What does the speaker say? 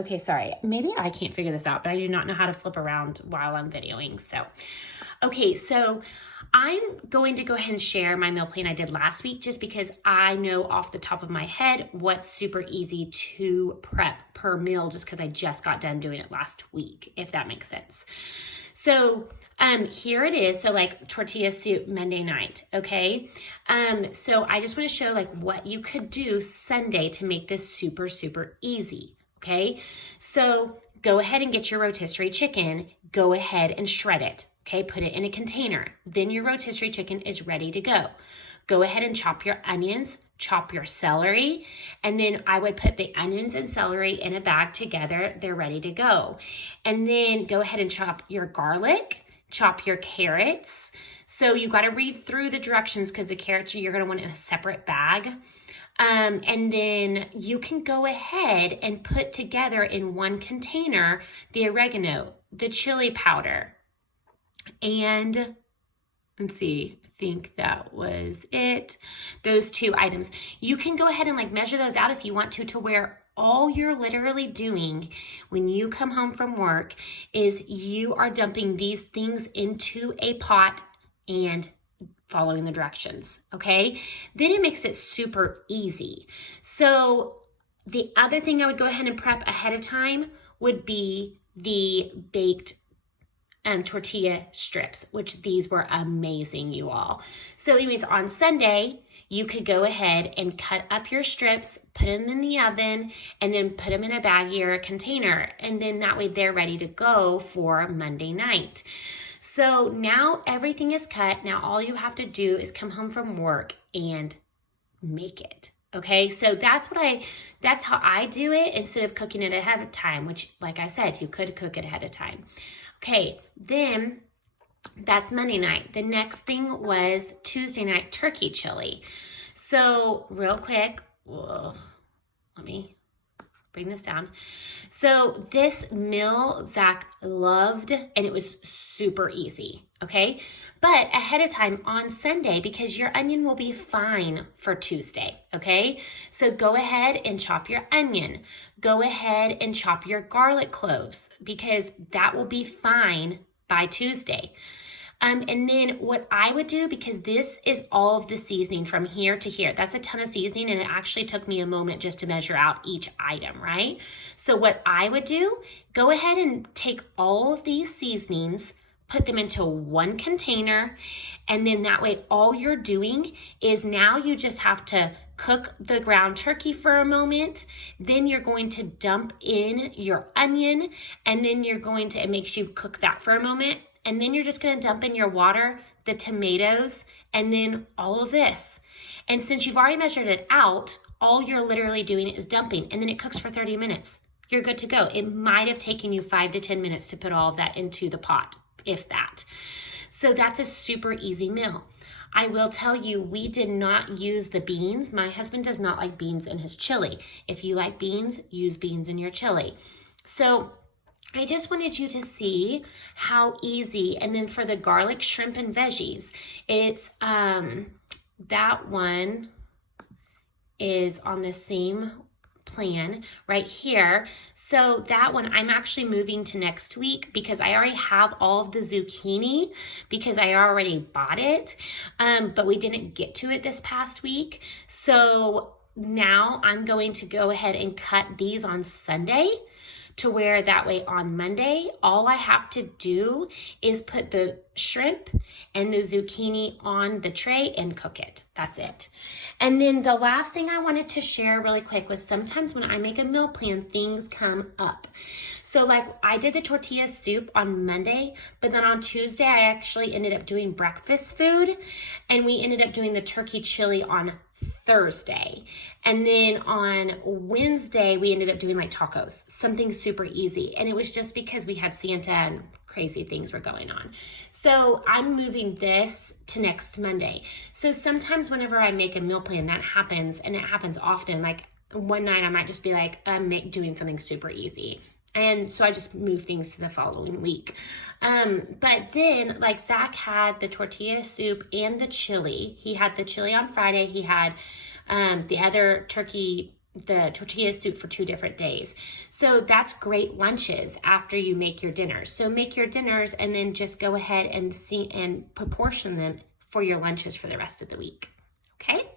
Okay, sorry. Maybe I can't figure this out, but I do not know how to flip around while I'm videoing. So, okay, so I'm going to go ahead and share my meal plan I did last week just because I know off the top of my head what's super easy to prep per meal just because I just got done doing it last week, if that makes sense. So here it is. So like tortilla soup Monday night. Okay. So I just want to show like what you could do Sunday to make this super, super easy. Okay. So go ahead and get your rotisserie chicken. Go ahead and shred it. Okay. Put it in a container. Then your rotisserie chicken is ready to go. Go ahead and chop your onions, chop your celery, and then I would put the onions and celery in a bag together. They're ready to go. And then go ahead and chop your garlic, chop your carrots. So you got to read through the directions because the carrots you're going to want in a separate bag. And then you can go ahead and put together in one container the oregano, the chili powder, and let's see, I think that was it. Those 2 items. You can go ahead and like measure those out if you want to where all you're literally doing when you come home from work is you are dumping these things into a pot and following the directions, okay? Then it makes it super easy. So the other thing I would go ahead and prep ahead of time would be the baked tortilla strips, which these were amazing, you all. So anyways, on Sunday, you could go ahead and cut up your strips, put them in the oven, and then put them in a baggie or a container. And then that way they're ready to go for Monday night. So now everything is cut. Now all you have to do is come home from work and make it. Okay, so that's how I do it instead of cooking it ahead of time, which like I said, you could cook it ahead of time. Okay, then that's Monday night. The next thing was Tuesday night turkey chili. So real quick, let me bring this down. So this meal Zach loved and it was super easy, okay? But ahead of time on Sunday, because your onion will be fine for Tuesday, okay? So go ahead and chop your onion. Go ahead and chop your garlic cloves because that will be fine by Tuesday. And then what I would do, because this is all of the seasoning from here to here, that's a ton of seasoning and it actually took me a moment just to measure out each item, right? So what I would do, go ahead and take all of these seasonings, put them into one container, and then that way all you're doing is now you just have to cook the ground turkey for a moment, then you're going to dump in your onion, and then it makes you cook that for a moment, and then you're just going to dump in your water, the tomatoes, and then all of this. And since you've already measured it out, all you're literally doing is dumping, and then it cooks for 30 minutes. You're good to go. It might have taken you 5 to 10 minutes to put all of that into the pot, if that. So that's a super easy meal. I will tell you, we did not use the beans. My husband does not like beans in his chili. If you like beans, use beans in your chili. So I just wanted you to see how easy. And then for the garlic, shrimp, and veggies, it's that one is on the same plan right here. So that one I'm actually moving to next week because I already have all of the zucchini because I already bought it, but we didn't get to it this past week. So now I'm going to go ahead and cut these on Sunday to where that way on Monday, all I have to do is put the shrimp and the zucchini on the tray and cook it. That's it. And then the last thing I wanted to share really quick was sometimes when I make a meal plan, things come up. So like I did the tortilla soup on Monday, but then on Tuesday, I actually ended up doing breakfast food and we ended up doing the turkey chili on Thursday. And then on Wednesday, we ended up doing like tacos, something super easy. And it was just because we had Santa and crazy things were going on. So I'm moving this to next Monday. So sometimes whenever I make a meal plan, that happens, and it happens often. Like one night I might just be like, I'm doing something super easy. And so I just move things to the following week. But then like Zach had the tortilla soup and the chili. He had the chili on Friday. He had the other turkey the tortilla soup for 2 different days. So that's great lunches after you make your dinners. So make your dinners and then just go ahead and proportion them for your lunches for the rest of the week. Okay?